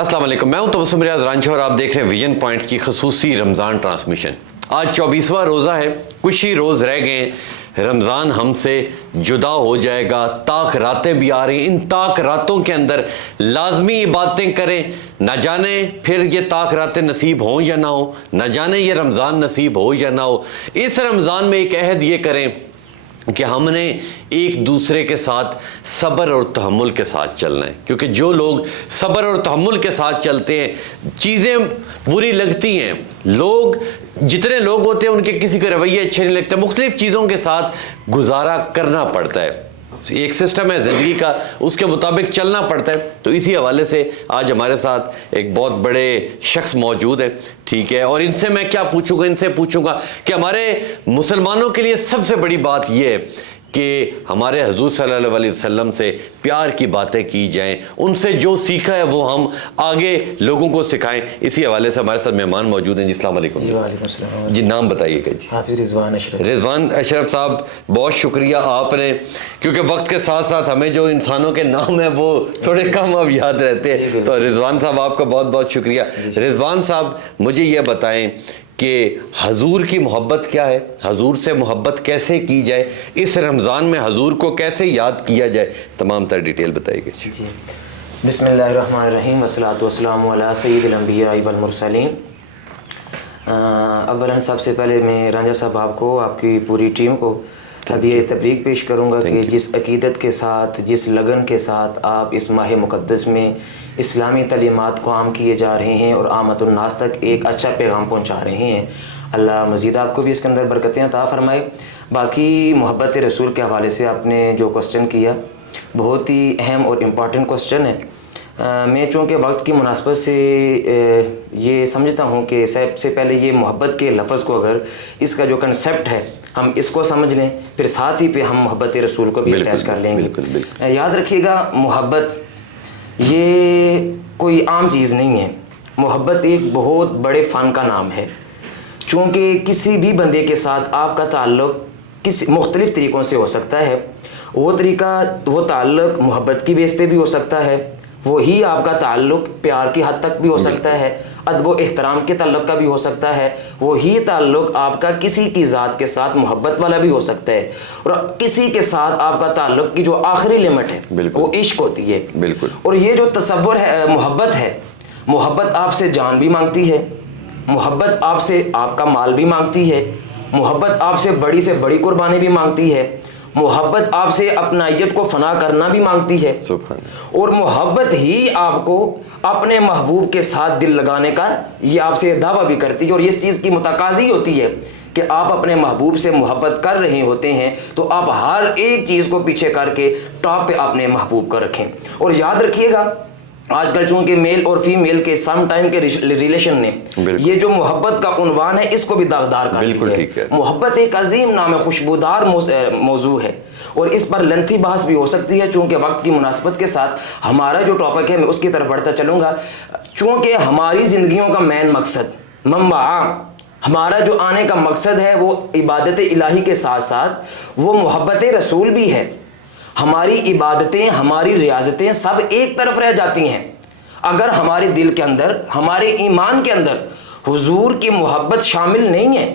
السلام علیکم، میں ہوں تبسم ریاض رانجھا اور آپ دیکھ رہے ہیں ویژن پوائنٹ کی خصوصی رمضان ٹرانسمیشن۔ آج 24واں روزہ ہے، کچھ ہی روز رہ گئے ہیں، رمضان ہم سے جدا ہو جائے گا۔ طاق راتیں بھی آ رہی ہیں، ان طاق راتوں کے اندر لازمی عبادتیں کریں۔ نہ جانے پھر یہ طاق راتیں نصیب ہوں یا نہ ہوں، نہ جانے یہ رمضان نصیب ہو یا نہ ہو۔ اس رمضان میں ایک عہد یہ کریں کہ ہم نے ایک دوسرے کے ساتھ صبر اور تحمل کے ساتھ چلنا ہے، کیونکہ جو لوگ صبر اور تحمل کے ساتھ چلتے ہیں چیزیں بری لگتی ہیں۔ جتنے لوگ ہوتے ہیں ان کے کسی کے رویے اچھے نہیں لگتے، مختلف چیزوں کے ساتھ گزارا کرنا پڑتا ہے، ایک سسٹم ہے زندگی کا، اس کے مطابق چلنا پڑتا ہے۔ تو اسی حوالے سے آج ہمارے ساتھ ایک بہت بڑے شخص موجود ہیں، ٹھیک ہے، اور ان سے میں کیا پوچھوں گا، ان سے پوچھوں گا کہ ہمارے مسلمانوں کے لیے سب سے بڑی بات یہ ہے کہ ہمارے حضور صلی اللہ علیہ وسلم سے پیار کی باتیں کی جائیں، ان سے جو سیکھا ہے وہ ہم آگے لوگوں کو سکھائیں۔ اسی حوالے سے ہمارے ساتھ مہمان موجود ہیں۔ جی السلام علیکم۔ جی وعلیکم السلام۔ جی نام بتائیے گا؟ جی حافظ رضوان اشرف۔ رضوان اشرف صاحب، بہت شکریہ آپ نے، کیونکہ وقت کے ساتھ ساتھ ہمیں جو انسانوں کے نام ہیں وہ تھوڑے کم اب یاد رہتے ہیں، تو رضوان صاحب آپ کا بہت بہت شکریہ۔ رضوان صاحب مجھے یہ بتائیں کہ حضور کی محبت کیا ہے، حضور سے محبت کیسے کی جائے، اس رمضان میں حضور کو کیسے یاد کیا جائے، تمام تر ڈیٹیل بتائیے گا۔ جی بسم اللہ الرحمن الرحیم، والصلاۃ والسلام علی سید الانبیاء والمرسلین۔ اولاً سب سے پہلے میں رانجھا صاحب آپ کو، آپ کی پوری ٹیم کو ہدیہ تبریک پیش کروں گا کہ جس عقیدت کے ساتھ، جس لگن کے ساتھ آپ اس ماہ مقدس میں اسلامی تعلیمات کو عام کیے جا رہے ہیں اور عامت الناس تک ایک اچھا پیغام پہنچا رہے ہیں، اللہ مزید آپ کو بھی اس کے اندر برکتیں عطا فرمائے۔ باقی محبت رسول کے حوالے سے آپ نے جو کوسچن کیا بہت ہی اہم اور امپورٹنٹ کوسچن ہے۔ میں چونکہ وقت کی مناسبت سے یہ سمجھتا ہوں کہ سب سے پہلے یہ محبت کے لفظ کو، اگر اس کا جو کنسیپٹ ہے ہم اس کو سمجھ لیں، پھر ساتھ ہی پہ ہم محبت رسول کو بھی اٹیچ کر لیں گے۔ یاد رکھیے گا، محبت یہ کوئی عام چیز نہیں ہے، محبت ایک بہت بڑے فن کا نام ہے، چونکہ کسی بھی بندے کے ساتھ آپ کا تعلق کسی مختلف طریقوں سے ہو سکتا ہے۔ وہ طریقہ، وہ تعلق محبت کی بیس پہ بھی ہو سکتا ہے، وہی آپ کا تعلق پیار کی حد تک بھی ہو سکتا ہے، ادب و احترام کے تعلق کا بھی ہو سکتا ہے، وہی تعلق آپ کا کسی کی ذات کے ساتھ محبت والا بھی ہو سکتا ہے، اور کسی کے ساتھ آپ کا تعلق کی جو آخری لمٹ ہے وہ عشق ہوتی ہے۔ بالکل۔ اور یہ جو تصور ہے محبت ہے، محبت آپ سے جان بھی مانگتی ہے، محبت آپ سے آپ کا مال بھی مانگتی ہے، محبت آپ سے بڑی قربانی بھی مانگتی ہے، محبت آپ سے اپنائیت کو فنا کرنا بھی مانگتی ہے، اور محبت ہی آپ کو اپنے محبوب کے ساتھ دل لگانے کا یہ آپ سے دعویٰ بھی کرتی ہے، اور اس چیز کی متقاضی ہوتی ہے کہ آپ اپنے محبوب سے محبت کر رہے ہوتے ہیں تو آپ ہر ایک چیز کو پیچھے کر کے ٹاپ پہ اپنے محبوب کو رکھیں۔ اور یاد رکھیے گا، آج کل چونکہ میل اور فیمیل کے سم ٹائم کے ریلیشن نے یہ جو محبت کا عنوان ہے اس کو بھی داغدار کر دیا ہے۔ محبت ایک عظیم نام ہے، خوشبودار موضوع ہے، اور اس پر لنتھی بحث بھی ہو سکتی ہے، چونکہ وقت کی مناسبت کے ساتھ ہمارا جو ٹاپک ہے میں اس کی طرف بڑھتا چلوں گا۔ چونکہ ہماری زندگیوں کا مین مقصد منبع، ہمارا جو آنے کا مقصد ہے وہ عبادت الہی کے ساتھ ساتھ وہ محبت رسول بھی ہے۔ ہماری عبادتیں، ہماری ریاضتیں سب ایک طرف رہ جاتی ہیں اگر ہمارے دل کے اندر، ہمارے ایمان کے اندر حضور کی محبت شامل نہیں ہے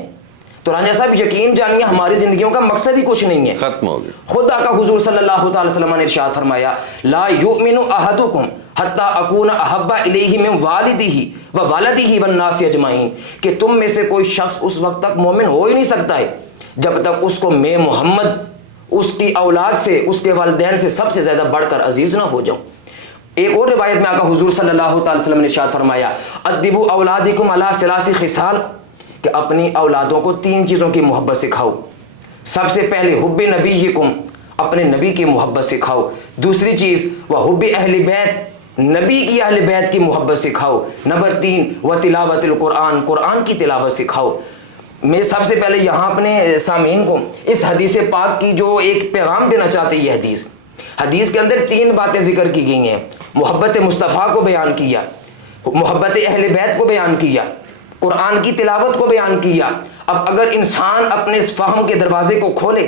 تو رانجھا صاحب یقین جانیے ہماری زندگیوں کا مقصد ہی کچھ نہیں ہے، ختم ہو گیا۔ خدا کا حضور صلی اللہ تعالی وسلم نے ارشاد فرمایا، لا یؤمن احدکم حتی اکون احب الیہ من والدہ وولدہ والناس اجمعین، کہ تم میں سے کوئی شخص اس وقت تک مومن ہو ہی نہیں سکتا ہے جب تک اس کو میں محمد، اس کی اولاد سے، اس کے والدین سے سب سے زیادہ بڑھ کر عزیز نہ ہو جاؤں۔ ایک اور روایت میں آقا حضور صلی اللہ تعالی وسلم نے ارشاد فرمایا، ادبوا اولادکم علی ثلاث خصال، کہ اپنی اولادوں کو 3 چیزوں کی محبت سکھاؤ۔ سب سے پہلے حب نبیکم، اپنے نبی کی محبت سکھاؤ۔ دوسری چیز وحب اہل بیت، نبی کی اہل بیت کی محبت سکھاؤ۔ نمبر 3 وتلاوت القرآن، قرآن کی تلاوت سکھاؤ۔ میں سب سے پہلے یہاں اپنے سامعین کو اس حدیث پاک کی جو ایک پیغام دینا چاہتے ہیں، یہ حدیث کے اندر 3 باتیں ذکر کی گئی ہیں، محبت مصطفیٰ کو بیان کیا، محبت اہل بیت کو بیان کیا، قرآن کی تلاوت کو بیان کیا۔ اب اگر انسان اپنے اس فہم کے دروازے کو کھولے،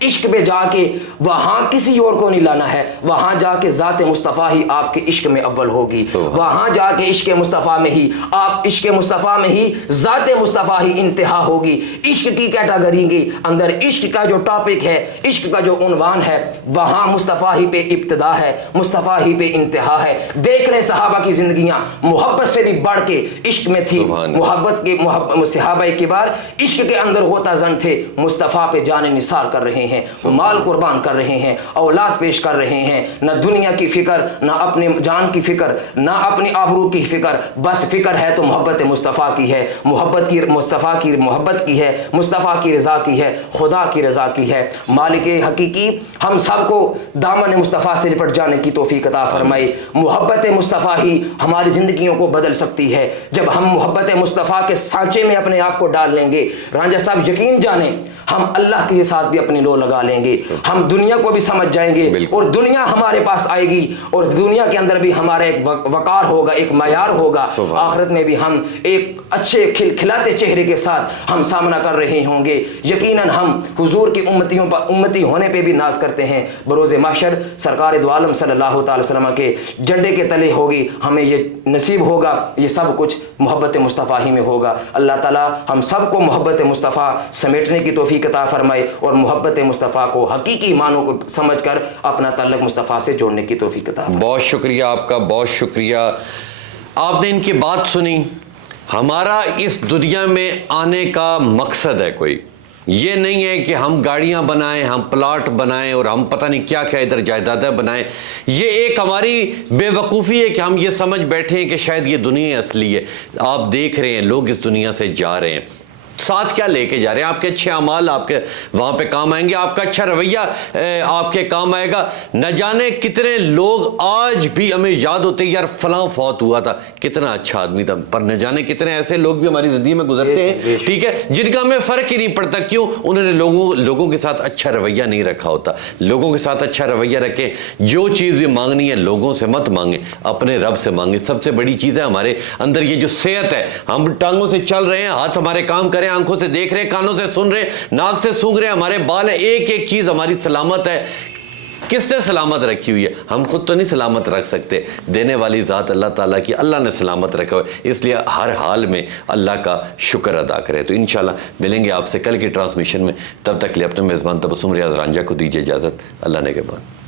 عشق پہ جا کے وہاں کسی اور کو نہیں لانا ہے، وہاں جا کے ذات مصطفیٰ ہی آپ کے عشق میں اول ہوگی، وہاں جا کے عشق مصطفیٰ میں ہی آپ عشق مصطفیٰ میں ہی ذات مصطفیٰ ہی انتہا ہوگی۔ عشق کی کیٹاگری کے اندر عشق کا جو ٹاپک ہے، عشق کا جو عنوان ہے، وہاں مصطفیٰ ہی پہ ابتدا ہے، مصطفیٰ ہی پہ انتہا ہے۔ دیکھ لیں صحابہ کی زندگیاں محبت سے بھی بڑھ کے عشق میں تھی، محبت کے صحابہ کبار عشق کے اندر ہوتا زن تھے، مصطفیٰ پہ جان نثار کر رہے ہیں، مال قربان کر رہے ہیں، اولاد پیش کر رہے ہیں، نہ دنیا کی فکر، نہ اپنے جان کی فکر، نہ اپنی آبرو کی فکر، بس فکر ہے تو محبت مصطفیٰ کی ہے، محبت کی مصطفیٰ کی محبت کی ہے، مصطفیٰ کی رضا کی ہے، خدا کی رضا کی ہے۔ مالک حقیقی ہم سب کو دامن مصطفیٰ سے لپٹ جانے کی توفیق عطا فرمائے۔ محبت مصطفیٰ ہی ہماری زندگیوں کو بدل سکتی ہے جب ہم محبت مصطفیٰ کے سانچے میں اپنے آپ کو ڈال لیں گے۔ رانجھا صاحب یقین جانیں ہم اللہ کے ساتھ بھی اپنی لو لگا لیں گے، ہم دنیا کو بھی سمجھ جائیں گے اور دنیا ہمارے پاس آئے گی، اور دنیا کے اندر بھی ہمارا ایک وقار ہوگا، ایک معیار ہوگا، آخرت میں بھی ہم ایک اچھے کھلکھلاتے چہرے کے ساتھ ہم سامنا کر رہے ہوں گے۔ یقیناً ہم حضور کی امتی ہونے پہ بھی ناز کرتے ہیں، بروز محشر سرکار دو عالم صلی اللہ تعالی وسلم کے جھنڈے کے تلے ہوگی، ہمیں یہ نصیب ہوگا، یہ سب کچھ محبت مصطفیٰ ہی میں ہوگا۔ اللہ تعالیٰ ہم سب کو محبت مصطفیٰ سمیٹنے کی توفیق عطا فرمائے اور محبت مصطفیٰ کو حقیقی معنوں کو سمجھ کر اپنا تعلق مصطفیٰ سے جوڑنے کی توفیق عطا فرمائے۔ بہت شکریہ آپ کا، بہت شکریہ۔ آپ نے ان کی بات سنی۔ ہمارا اس دنیا میں آنے کا مقصد ہے کوئی، یہ نہیں ہے کہ ہم گاڑیاں بنائیں، ہم پلاٹ بنائیں اور ہم پتہ نہیں کیا کیا ادھر جائیدادیں بنائیں۔ یہ ایک ہماری بے وقوفی ہے کہ ہم یہ سمجھ بیٹھے ہیں کہ شاید یہ دنیا اصلی ہے۔ آپ دیکھ رہے ہیں لوگ اس دنیا سے جا رہے ہیں، ساتھ کیا لے کے جا رہے ہیں؟ آپ کے اچھے اعمال آپ کے وہاں پہ کام آئیں گے، آپ کا اچھا رویہ آپ کے کام آئے گا۔ نہ جانے کتنے لوگ آج بھی ہمیں یاد ہوتے ہیں، یار فلاں فوت ہوا تھا، کتنا اچھا آدمی تھا، پر نہ جانے کتنے ایسے لوگ بھی ہماری زندگی میں گزرتے ہیں، ٹھیک ہے، جن کا ہمیں فرق ہی نہیں پڑتا۔ کیوں؟ انہوں نے لوگوں کے ساتھ اچھا رویہ نہیں رکھا ہوتا۔ لوگوں کے ساتھ اچھا رویہ رکھیں، جو چیز بھی مانگنی ہے لوگوں سے مت مانگیں، اپنے رب سے مانگیں۔ سب سے بڑی چیز ہے ہمارے اندر یہ جو صحت ہے، ہم ٹانگوں سے چل رہے ہیں، ہاتھ ہمارے کام کریں، آنکھوں سے دیکھ رہے ہیں، کانوں سے سن رہے ہیں، ناک سے سونگھ رہے ہیں، ہمارے بال ہیں، ایک ایک چیز ہماری سلامت ہے۔ کس نے سلامت رکھی ہوئی ہے؟ ہم خود تو نہیں سلامت رکھ سکتے، دینے والی ذات اللہ تعالیٰ کی، اللہ نے سلامت رکھا ہوا ہے، اس لیے ہر حال میں اللہ کا شکر ادا کریں۔ تو انشاءاللہ ملیں گے آپ سے کل کی ٹرانسمیشن میں، تب تک لیے اپنے میزبان تبسم ریاض رانجھا کو دیجیے اجازت، اللہ نے کے بعد۔